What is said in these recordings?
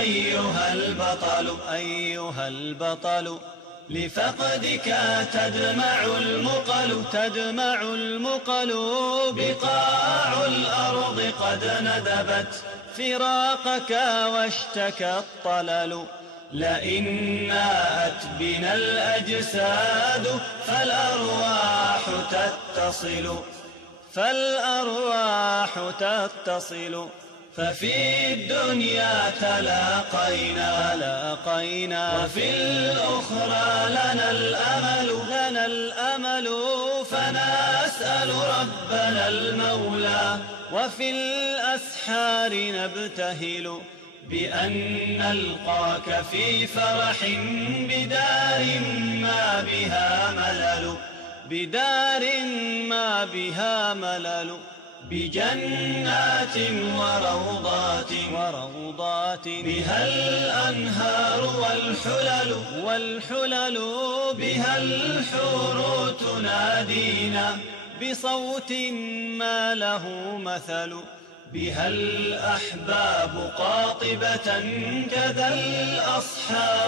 أيها البطل أيها البطل لفقدك تدمع المقل بقاع الأرض قد ندبت فراقك واشتكى الطلل لئن ناءت بنا الأجساد فالأرواح تتصل ففي الدنيا تلاقينا وفي الأخرى لنا الأمل فنسأل ربنا المولى وفي الأسحار نبتهل بأن نلقاك في فرح بدار ما بها ملل بجنات وروضات بها الأنهار والحلل بها الحور تنادينا بصوت ما له مثل بها الأحباب قاطبة كذا الأصحاب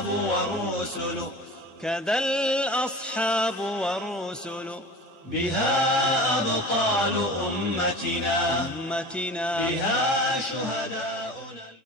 والرسل بها أبطال أمتنا بها شهداء